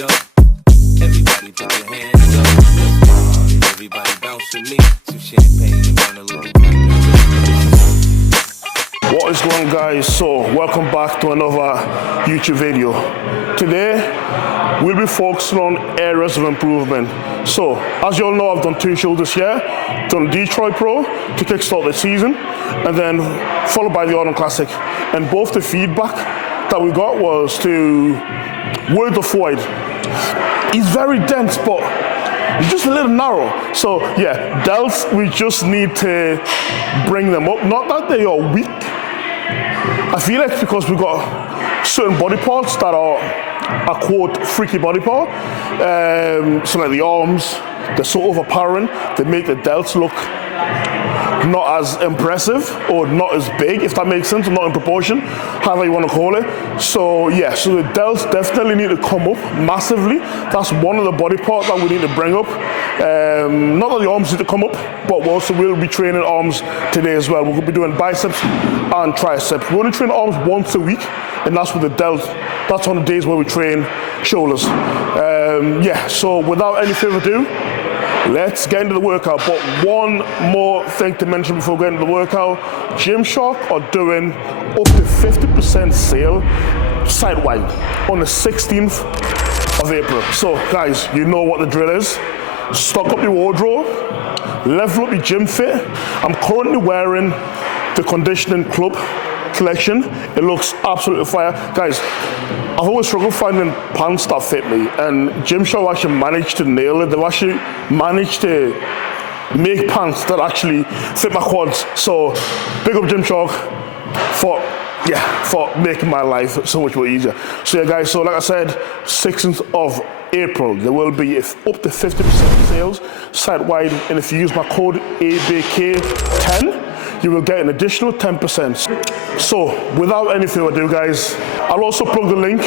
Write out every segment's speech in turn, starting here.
go. Everybody put your hands up. Everybody bounce with me. Some champagne and burn a little. What is going on, guys? So welcome back to another YouTube video. Today we'll be focusing on areas of improvement. So as you all know, I've done 2 shows this year. Done Detroit Pro to kickstart the season, and then followed by the Autumn Classic. And both the feedback that we got was to work the void. He's very dense, but he's just a little narrow. So yeah, delts, we just need to bring them up. Not that they are weak. I feel like it's because we've got certain body parts that are quote freaky body part. So like the arms, they're so overpowering, they make the delts look not as impressive or not as big, if that makes sense, or not in proportion, however you want to call it. So yeah, so the delts definitely need to come up massively. That's one of the body parts that we need to bring up. Not that the arms need to come up, but we'll be training arms today as well. We'll be doing biceps and triceps. We only train arms once a week, and that's with the delt. That's on the days where we train shoulders. Yeah, so without any further ado, let's get into the workout. But one more thing to mention before we get into the workout: Gymshark are doing up to 50% sale site-wide on the 16th of April. So guys, you know what the drill is. Stock up your wardrobe, level up your gym fit. I'm currently wearing the Conditioning Club collection. It looks absolutely fire. Guys, I've always struggled finding pants that fit me, and Gymshark actually managed to nail it. They've actually managed to make pants that actually fit my quads. So big up Gymshark for making my life so much more easier. So yeah guys, so like I said, 16th of April, there will be up to 50% sales site-wide, and if you use my code ABK10, you will get an additional 10%. So without any further ado, guys, I'll also plug the link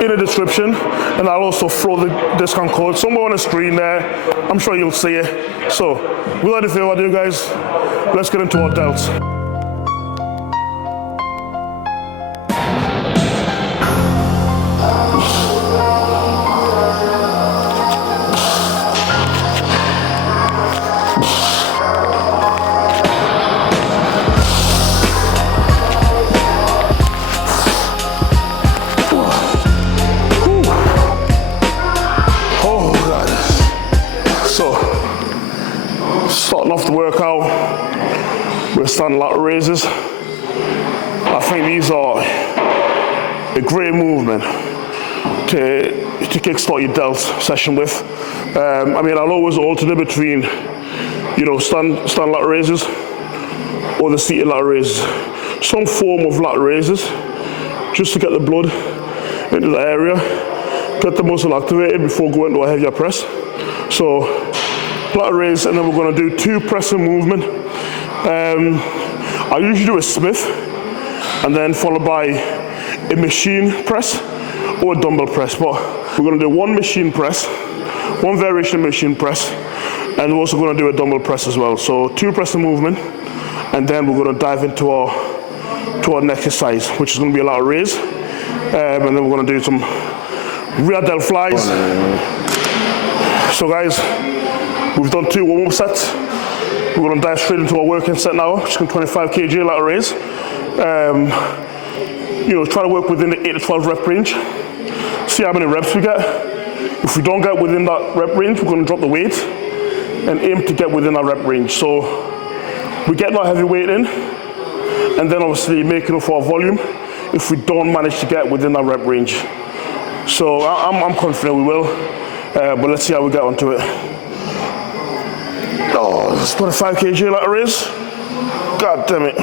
in the description, and I'll also throw the discount code somewhere on the screen there. I'm sure you'll see it. So without any further ado, guys, let's get into our delts. Starting off the workout with standing lateral raises. I think these are a great movement to kickstart your delts session with. I mean, I'll always alternate between, stand lateral raises or the seated lateral raises. Some form of lateral raises, just to get the blood into the area, get the muscle activated before going to a heavier press. So lateral raise, and then we're going to do 2 pressing movement. I usually do a Smith, and then followed by a machine press or a dumbbell press. But we're going to do 1 machine press, 1 variation of machine press, and we're also going to do a dumbbell press as well. So 2 pressing movement, and then we're going to dive into our next exercise, which is going to be a lateral raise, and then we're going to do some rear delt flies. So guys, we've done 2 warm-up sets. We're going to dive straight into our working set now, which is 25 kg lateral raise. Try to work within the 8 to 12 rep range. See how many reps we get. If we don't get within that rep range, we're going to drop the weight and aim to get within that rep range. So we get that heavy weight in, and then obviously making up for our volume if we don't manage to get within that rep range. So I'm confident we will, but let's see how we get onto it. Oh, it's 25 kg lateral raise. God damn it.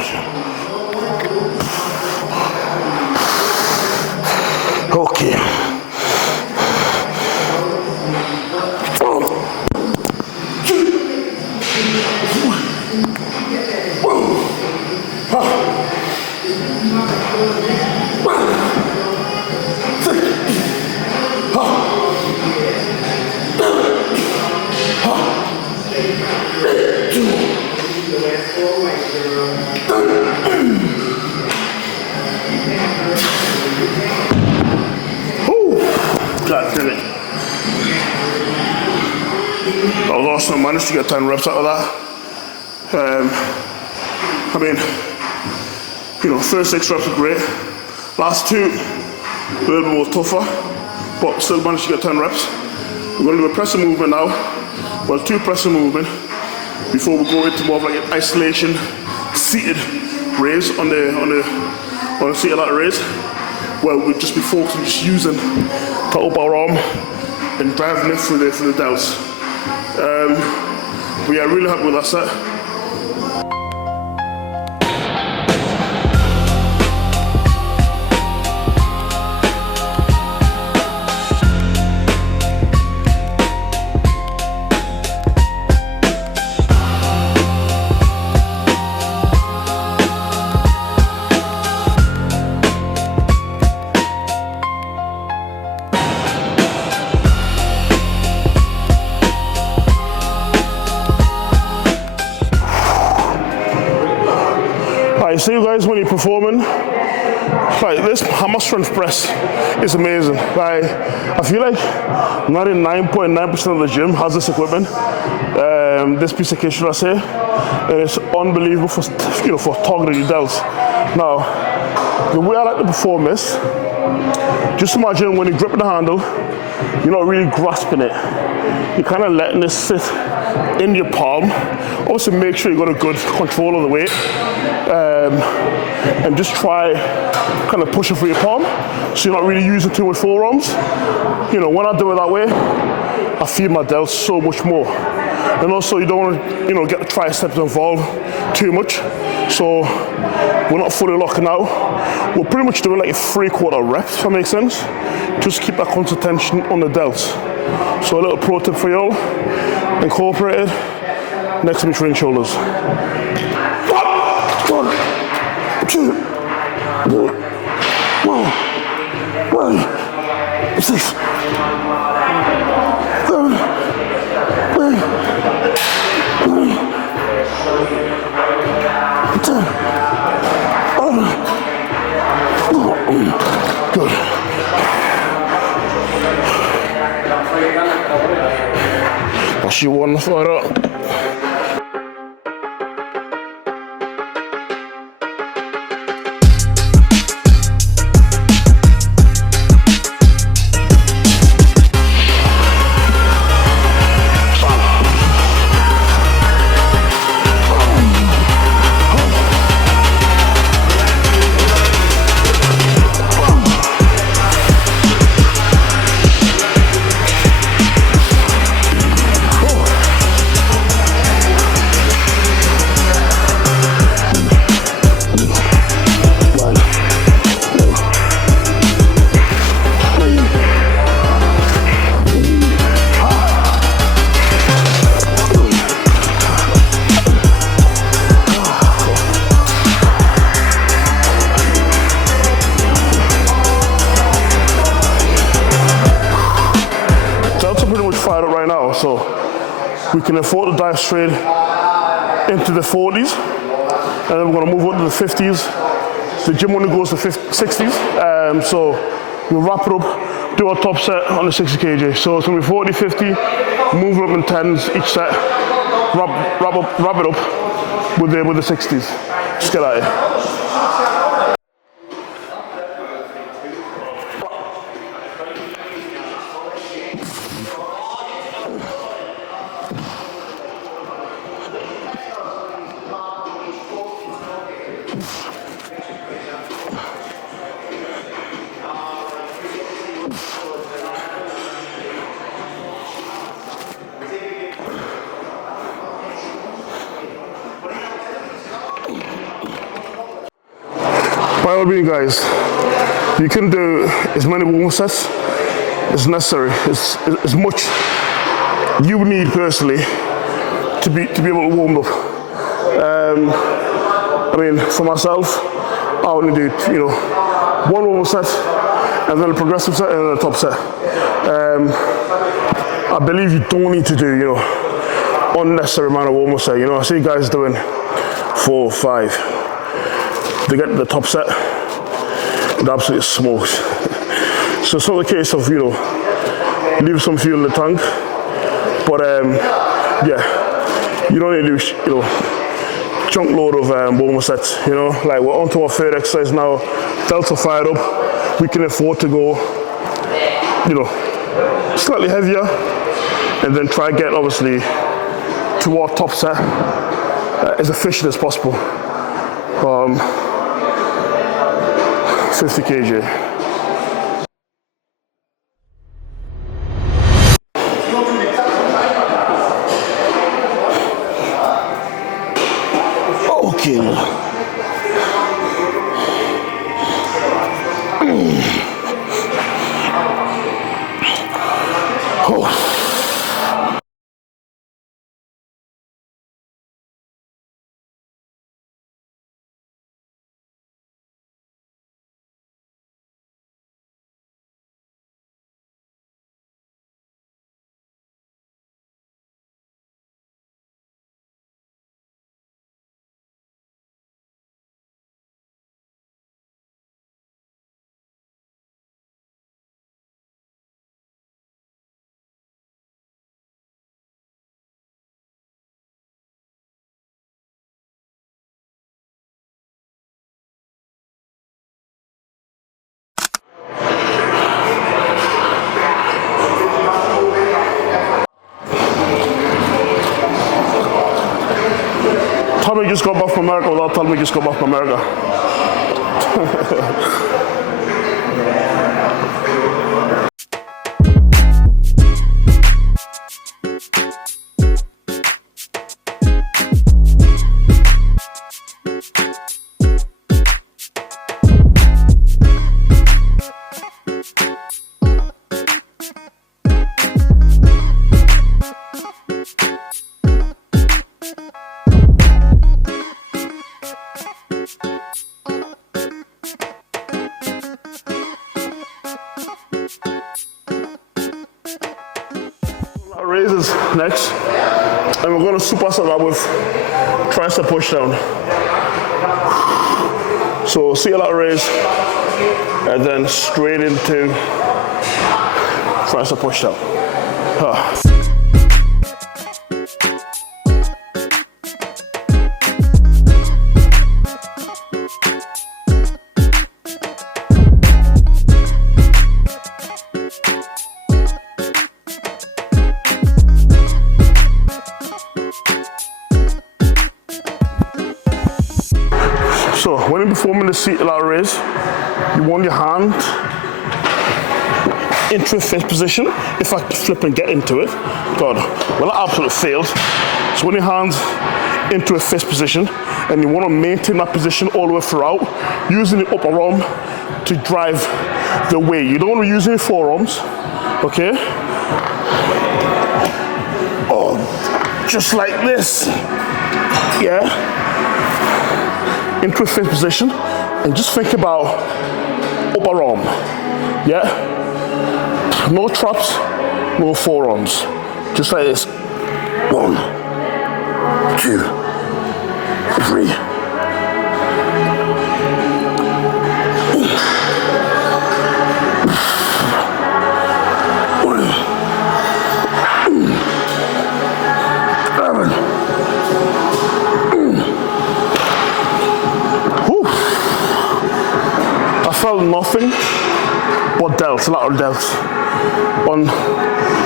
Okay. That was awesome. I managed to get 10 reps out of that. I mean, first 6 reps were great. Last 2, a little bit more tougher, but still managed to get 10 reps. We're going to do a pressing movement now. Well, 2 pressing movement before we go into more of like an isolation seated raise on the seated lat raise. Well, we'll just be focusing, just using the upper arm and driving it through the delts. But yeah, really happy with that set. See you guys when you're performing. Like this hammer strength press is amazing. Like I feel like 99.9% of the gym has this equipment. This piece of kit, should I say? And it's unbelievable for for targeting your delts. Now, the way I like to perform this, just imagine when you grip the handle, you're not really grasping it. You're kind of letting this sit in your palm. Also, make sure you got a good control of the weight. And just try kind of push it through your palm so you're not really using too much forearms. When I do it that way, I feel my delts so much more. And also you don't want to get the triceps involved too much, so we're not fully locking out. We're pretty much doing like a 3/4 reps, if that makes sense. Just keep that constant tension on the delts. So a little pro tip for y'all, incorporate it next to between shoulders. 2, 1, 6, 7, 8, 9, 10, 11. Good. That's your one fire up. Fired up right now, so we can afford to dive straight into the 40s, and then we're going to move on to the 50s. The gym only goes to 60s, so we'll wrap it up, do our top set on the 60 kg. So it's going to be 40, 50, moving up in 10s each set, wrap it up with the 60s. Just get at it. By all means, guys, you can do as many warm sets as necessary, as much you would need personally to be able to warm up. I mean, for myself, I only do one warm set, and then a progressive set, and then a top set. I believe you don't need to do unnecessary amount of warm up set. I see guys doing 4, 5. They get to the top set, it absolutely smokes. So it's not a case of leave some fuel in the tank But yeah, you don't need to do, chunk load of bone sets, like we're on to our third exercise now. Delts are fired up. We can afford to go, slightly heavier, and then try getting obviously to our top set as efficient as possible. 50 kg. Okay. Oh. Tell me you just got back from America without telling me you just got back from America. Raises next, and we're going to superset that with tricep push down. So see a lot of raise, and then straight into tricep push down. So when you're performing the seated lat raise, you want your hand into a fist position. If I flip and get into it, God, well that absolutely failed. So when your hand's into a fist position, and you want to maintain that position all the way throughout, using the upper arm to drive the weight. You don't want to use any forearms, okay? Oh, just like this, yeah? Into a fifth position, and just think about upper arm, yeah? No traps, no forearms, just like this. 1, 2, 3. Felt nothing but delts, a lot of delts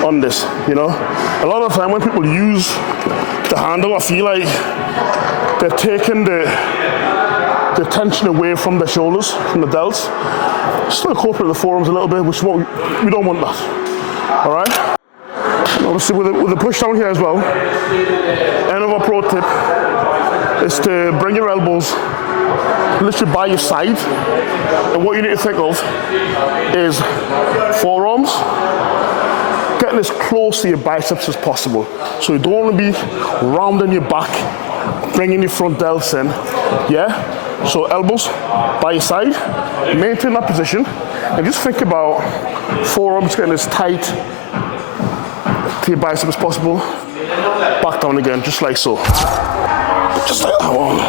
on this, A lot of the time when people use the handle, I feel like they're taking the tension away from the shoulders, from the delts. Still incorporate the forearms a little bit, which we don't want that. All right. Obviously, with the push down here as well. End of our pro tip is to bring your elbows literally by your side, and what you need to think of is forearms getting as close to your biceps as possible. So you don't want to be rounding your back, bringing your front delts in, yeah? So elbows by your side, maintain that position, and just think about forearms getting as tight to your bicep as possible. Back down again, just like so. Just like that one.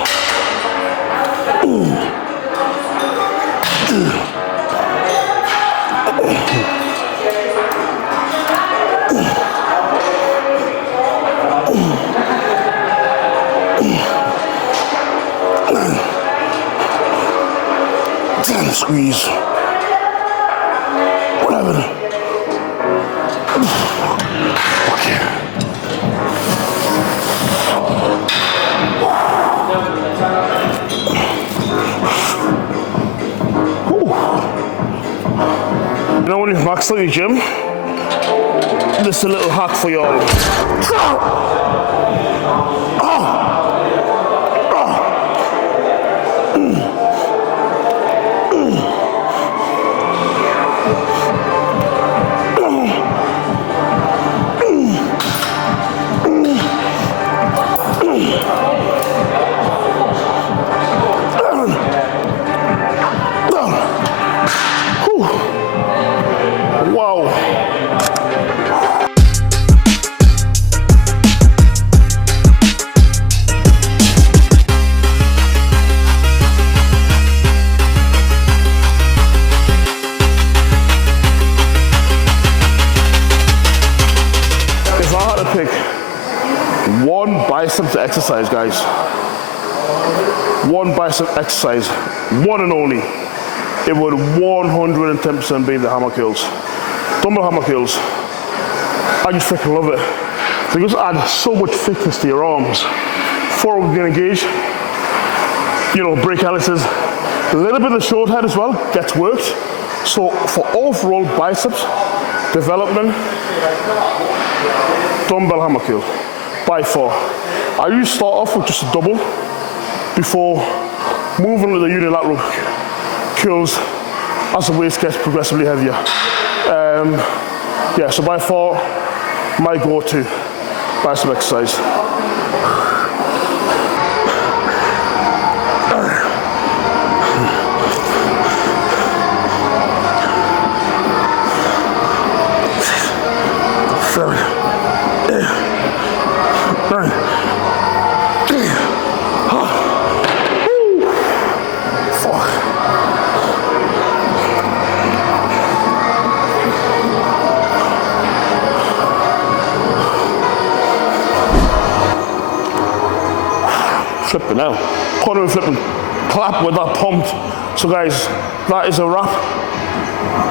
squeeze. Whatever. Okay. Whew. You know when you've maxed out your gym, this is a little hack for y'all. Wow. If I had to pick one bicep exercise, guys, one bicep exercise, one and only, it would 110% be the hammer curls. Dumbbell hammer curls. I just freaking love it. They just add so much thickness to your arms. Forward being engaged, you know, break Alice's. A little bit of the short head as well gets worked. So for overall biceps development, dumbbell hammer curl, by far. I usually start off with just a double before moving to the unilateral curls as the weight gets progressively heavier. Yeah, so by far, my go-to bicep exercise. Flipping now. Corner and flipping. Clap with that pumped. So guys, that is a wrap.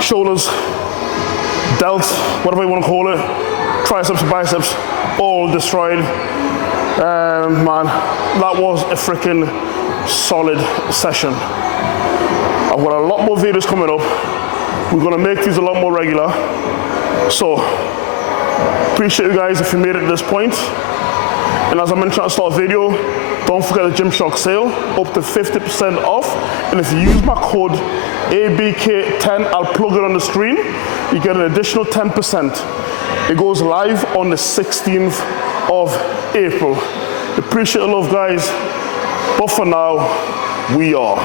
Shoulders, delts, whatever you want to call it, triceps and biceps, all destroyed. Man, that was a freaking solid session. I've got a lot more videos coming up. We're gonna make these a lot more regular. So, appreciate you guys if you made it to this point. And as I mentioned at the start of the video, don't forget the Gymshark sale, up to 50% off. And if you use my code ABK10, I'll plug it on the screen, you get an additional 10%. It goes live on the 16th of April. Appreciate the love, guys. But for now, we are.